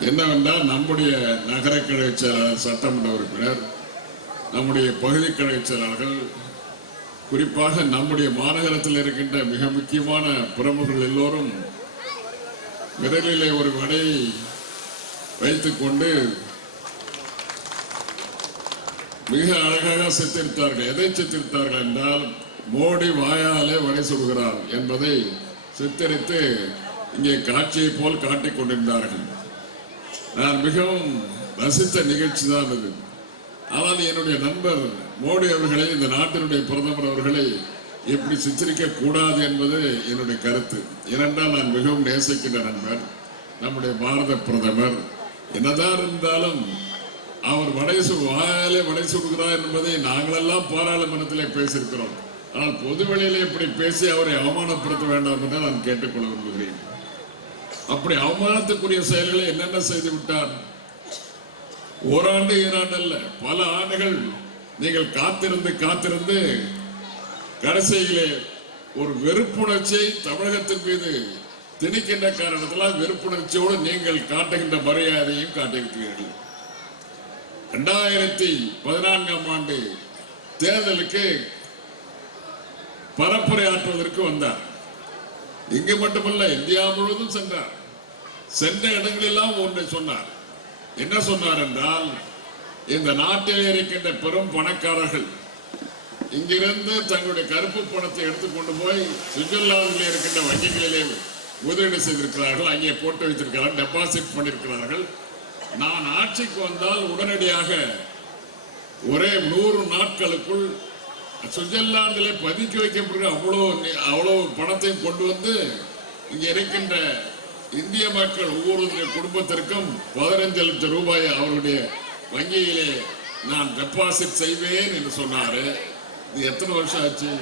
என்னவென்றால் நம்முடைய நகர கழக செயலாளர் சட்டமன்ற உறுப்பினர் நம்முடைய பகுதி கழக செயலாளர்கள் குறிப்பாக நம்முடைய மாநகரத்தில் இருக்கின்ற மிக முக்கியமான பிரமுகர்கள் எல்லோரும் விரலிலே ஒரு வடையை வைத்துக்கொண்டு மிக அழகாக சித்தரித்தார்கள். எதை சித்தரித்தார்கள் என்றால் மோடி வாயாலே வடை சுடுகிறார் என்பதை சித்தரித்து இங்கே காட்சியை போல் காட்டிக் கொண்டிருந்தார்கள். நான் மிகவும் ரசித்த நிகழ்ச்சி தான் இது ஆனால் என்னுடைய நண்பர் மோடி அவர்களை இந்த நாட்டினுடைய பிரதமர் அவர்களை எப்படி சித்தரிக்க கூடாது என்பது என்னுடைய கருத்து. ஏனென்றால் நான் மிகவும் நேசிக்கின்ற நண்பர் நம்முடைய பாரத பிரதமர். என்னதான் இருந்தாலும் அவர் வடை சு வாயாலே வடை சுடுகிறார் என்பதை நாங்களெல்லாம் பாராளுமன்றத்திலே பேசியிருக்கிறோம். ஆனால் பொதுவெளியிலே இப்படி பேசி அவரை அவமானப்படுத்த வேண்டாம் என்று நான் கேட்டுக்கொள்ள விரும்புகிறேன். அப்படி அவமானத்துக்குரிய செயல்களை என்னென்ன செய்து விட்டார்? ஓராண்டு ஈராண்டு அல்ல பல ஆண்டுகள் நீங்கள் காத்திருந்து காத்திருந்து கடைசியிலே ஒரு வெறுப்புணர்ச்சியை தமிழகத்தின் மீது திணிக்கின்ற காரணத்தில் வெறுப்புணர்ச்சியோடு நீங்கள் காட்டுகின்ற மரியாதையும் காட்டியிருக்கிறீர்கள். இரண்டாயிரத்தி பதினான்காம் ஆண்டு தேர்தலுக்கு பரப்புரை ஆற்றுவதற்கு வந்தார். இங்கு மட்டுமல்ல இந்தியா முழுவதும் சென்றார். சென்ற இடங்களெல்லாம் ஒன்றை சொன்னார். என்ன சொன்னார் என்றால் இந்த நாட்டில் இருக்கின்ற பெரும் பணக்காரர்கள் இங்கிருந்து தங்களுடைய கருப்பு பணத்தை எடுத்துக்கொண்டு போய் சுவிட்சர்லாந்தில் இருக்கின்ற வங்கிகளிலே முதலீடு செய்திருக்கிறார்கள். அங்கே போட்டு வைத்திருக்கிறார்கள் டெபாசிட் பண்ணியிருக்கிறார்கள். நான் ஆட்சிக்கு வந்தால் உடனடியாக ஒரே நூறு நாட்களுக்குள் சுவிட்சர்லாந்திலே பதுக்கி வைக்கப்படுகிற அவ்வளோ அவ்வளோ பணத்தையும் கொண்டு வந்து இங்கே இருக்கின்ற இந்திய மக்கள் ஒவ்வொருடைய குடும்பத்திற்கும் பதினைந்து லட்சம் ரூபாய் அவருடைய வங்கியிலே நான் டெபாசிட் செய்வேன் என்று சொன்னாரு. இது எத்தனை வருஷம் ஆச்சு?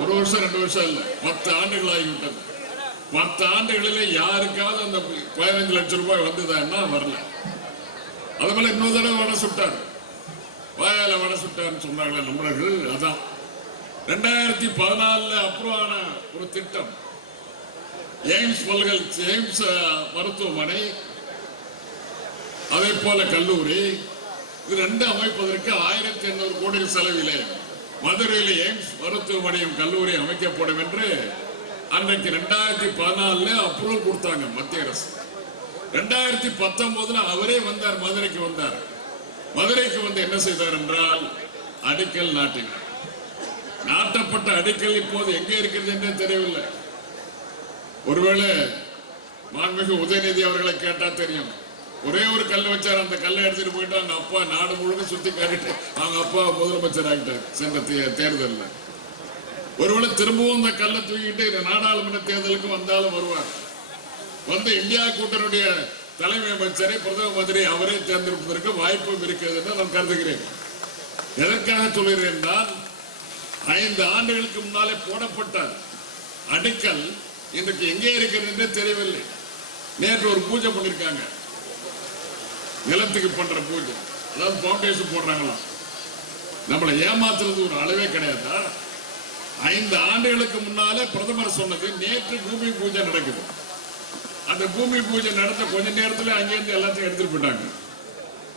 ஒரு வருஷம் ரெண்டு வருஷம் இல்லை. பத்து ஆண்டுகள் ஆகிவிட்டது. பத்து ஆண்டுகளிலே யாருக்காவது அந்த பதினைந்து லட்சம் ரூபாய் வந்ததான்னா வரல. அது போல இன்னொரு தடவை வடை சுட்டார் வாயால வடசுட்டான்னு சொன்னாங்களே நம்மளர்கள் அதான். ரெண்டாயிரத்தி பதினாலுல அப்ரூவ் ஆன ஒரு திட்டம். எய்ம்ஸ் பல்கலை எய்ம்ஸ் மருத்துவமனை அதே போல கல்லூரி. இது ரெண்டு அமைப்பதற்கு ஆயிரத்தி எண்ணூறு கோடி செலவிலே மதுரையில் எய்ம்ஸ் மருத்துவமனையும் கல்லூரி அமைக்கப்படும் என்று அன்றைக்கு ரெண்டாயிரத்தி பதினாலுல அப்ரூவல் கொடுத்தாங்க மத்திய அரசு. ரெண்டாயிரத்தி பத்தொன்பதுல அவரே வந்தார் மதுரைக்கு வந்தார். மதுரைக்கு வந்து என்ன செய்தார் என்றால் அடிக்கல் நாட்டினார். நாட்டப்பட்ட அடிக்கல் இப்போது எங்கே இருக்கிறது என்றே தெரியவில்லை. ஒருவேளை மாண்புமிகு உதயநிதி அவர்களை கேட்டா தெரியும். ஒரே ஒரு கல் வச்சார் அந்த கல்லை எடுத்துட்டு போயிட்டு அவங்க அப்பா நாடு முழுக்க சுத்தி காட்டிட்டு அவங்க அப்பா முதலமைச்சர் ஆகிட்டார் சென்ற தே- ஒருவேளை திரும்பவும் அந்த கல்லை தூக்கிட்டு இந்த நாடாளுமன்ற தேர்தலுக்கு வந்தாலும் வருவார். வந்து இந்தியா கூட்டனுடைய தலைமை அமைச்சரை பிரதம மந்திரி அவரே தேர்ந்தெடுப்பதற்கு வாய்ப்பும் இருக்கிறது என்று நான் கருதுகிறேன். எதற்காக சொல்கிறேன் என்றால் ஐந்து ஆண்டுகளுக்கு முன்னாலே போடப்பட்ட அடிக்கல் இன்றைக்கு எங்கே இருக்கிறது என்றே தெரியவில்லை. நேற்று ஒரு பூஜை பண்ணிருக்காங்க. நிலத்துக்கு பண்ற பூஜை. அதாவது பவுண்டேஷன் போடுறாங்களாம் நம்மளை ஏமாத்துறது ஒரு அளவே கிடையாதா? ஐந்து ஆண்டுகளுக்கு முன்னாலே பிரதமர் சொன்னது நேற்று பூமி பூஜை நடக்குது. அந்த பூமி பூஜை நடத்த கொஞ்ச நேரத்துல அங்கேருந்து எல்லாத்தையும் எடுத்துட்டு போயிட்டாங்க.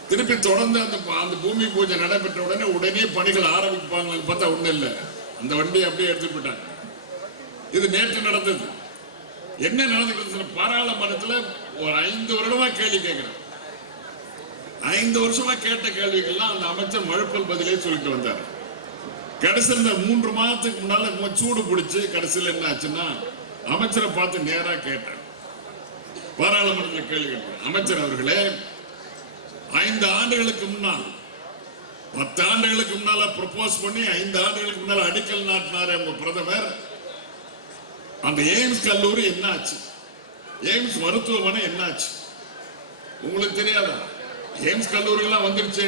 திருப்பி தொடர்ந்து அந்த அந்த பூமி பூஜை நடைபெற்ற உடனே உடனே பணிகள் ஆரம்பிப்பாங்கன்னு பார்த்தா ஒண்ணும் இல்லை. அந்த வண்டியை அப்படியே எடுத்துட்டு போயிட்டாங்க. இது நேற்று நடந்தது. என்ன நடந்துக்கிறது பாராளுமன்றத்துல ஒரு ஐந்து வருடமா கேள்வி கேட்கிறேன். ஐந்து வருஷமா கேட்ட கேள்விகள்லாம் அந்த அமைச்சர் மழுப்பல் பதிலே சொல்லிட்டு வந்தார். கடைசியில் இந்த மூன்று மாதத்துக்கு முன்னால சூடு பிடிச்சி கடைசியில் என்ன ஆச்சுன்னா அமைச்சரை பார்த்து நேரா கேட்டேன் பாராளுமன்றத்தில் கேள்வி கேட்டேன் அமைச்சர் அவர்களே ஐந்து ஆண்டுகளுக்கு முன்னால் பத்து ஆண்டுகளுக்கு முன்னால ப்ரப்போஸ் பண்ணி ஐந்து ஆண்டுகளுக்கு முன்னால் அடிக்கல் நாட்டினார் உங்க பிரதமர். அந்த எய்ம்ஸ் கல்லூரி என்னாச்சு? எய்ம்ஸ் மருத்துவமனை என்னாச்சு? உங்களுக்கு தெரியாதா? எய்ம்ஸ் கல்லூரிகள்லாம் வந்துருச்சு.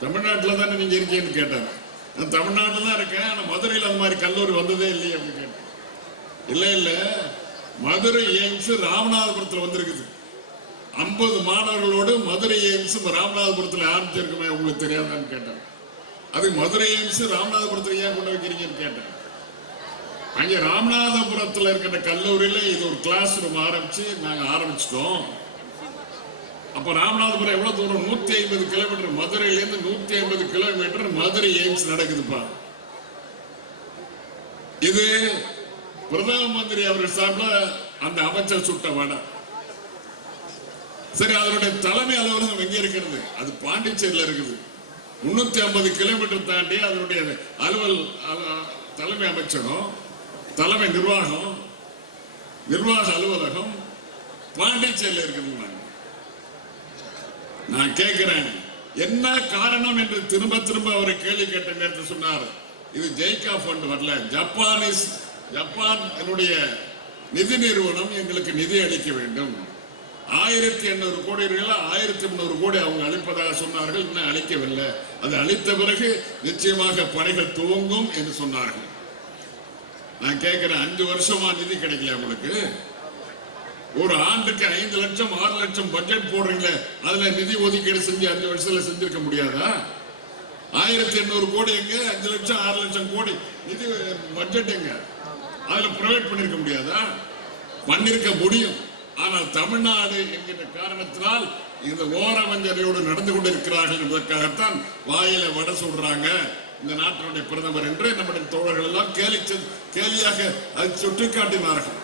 தமிழ்நாட்டில் தானே நீங்க இருக்கீங்கன்னு கேட்டாங்க நான் தமிழ்நாட்டில் தான் இருக்கேன். ஆனால் மதுரையில் அந்த மாதிரி கல்லூரி வந்ததே இல்லையே அப்படின்னு கேட்டேன். இல்லை இல்லை. மதுரை எய்ம்ஸ் ராமநாதபுரத்துல வந்திருக்குது. ஐம்பது மாணவர்களோடு மதுரை எய்ம்ஸ் ராமநாதபுரத்துல ஆரம்பிச்சிருக்குமே உங்களுக்கு தெரியாதான்னு கேட்டேன். அது மதுரை எய்ம்ஸ் ராமநாதபுரத்துல ஏன் கொண்டு வைக்கிறீங்கன்னு கேட்டேன். அங்க ராமநாதபுரத்துல இருக்கிற கல்லூரியில இது ஒரு கிளாஸ் ரூம் ஆரம்பிச்சு நாங்க ஆரம்பிச்சிட்டோம். அப்ப ராமநாதபுரம் எவ்வளவு தூரம்? நூத்தி ஐம்பது கிலோமீட்டர் மதுரையில இருந்து நூத்தி ஐம்பது கிலோமீட்டர் மதுரை எய்ம்ஸ் நடக்குதுப்பா. இது பிரதம மந்திரி அவர்கள் சார்பில் அந்த அமைச்சர் சுட்ட வடை. சரி அதனுடைய தலைமை அலுவலகம் எங்க இருக்கிறது? அது பாண்டிச்சேரியில் இருக்குது. முன்னூத்தி ஐம்பது கிலோமீட்டர் தாண்டி அதனுடைய அலுவல் தலைமை அமைச்சகம் தலைமை நிர்வாகம் நிர்வாக அலுவலகம் பாண்டிச்சேரியில் இருக்குதுங்க நான் கேட்கிறேன் என்ன காரணம் என்று திரும்ப திரும்ப அவரை கேள்வி கேட்ட நேரத்தில் சொன்னார். இது ஜெய்கா ஃபண்ட் வரல ஜப்பானீஸ் ஜப்பான் என்னுடைய நிதி நிறுவனம் எங்களுக்கு நிதி அளிக்க வேண்டும். ஆயிரத்தி எண்ணூறு கோடி ரூபாய் ஆயிரத்தி முந்நூறு கோடி அவங்க அளிப்பதாக சொன்னார்கள் இன்னும் அளிக்கவில்லை. அது அளித்த பிறகு நிச்சயமாக பணிகள் துவங்கும் என்று சொன்னார்கள். நான் கேட்கிறேன் அஞ்சு வருஷமா நிதி கிடைக்கல உங்களுக்கு? ஒரு ஆண்டுக்கு ஐந்து லட்சம் ஆறு லட்சம் பட்ஜெட் போடுறீங்களே அதுல நிதி ஒதுக்கீடு செஞ்சு அஞ்சு வருஷத்துல செஞ்சிருக்க முடியாதா? ஆயிரத்தி எண்ணூறு கோடி எங்க? அஞ்சு லட்சம் ஆறு லட்சம் கோடி. நிதி பட்ஜெட் எங்க? அதுல ப்ரொவைட் பண்ணிருக்க முடியாதா? பண்ணிருக்க முடியும். ஆனால் தமிழ்நாடு என்கின்ற காரணத்தினால் இந்த ஓரவஞ்சனையோடு நடந்து கொண்டிருக்கிறார்கள் என்பதற்காகத்தான் வாயில வடை சொல்றாங்க இந்த நாட்டினுடைய பிரதமர் என்று நம்முடைய தோழர்கள் எல்லாம் கேலி கேலியாக அதை சுட்டிக்காட்டினார்கள்.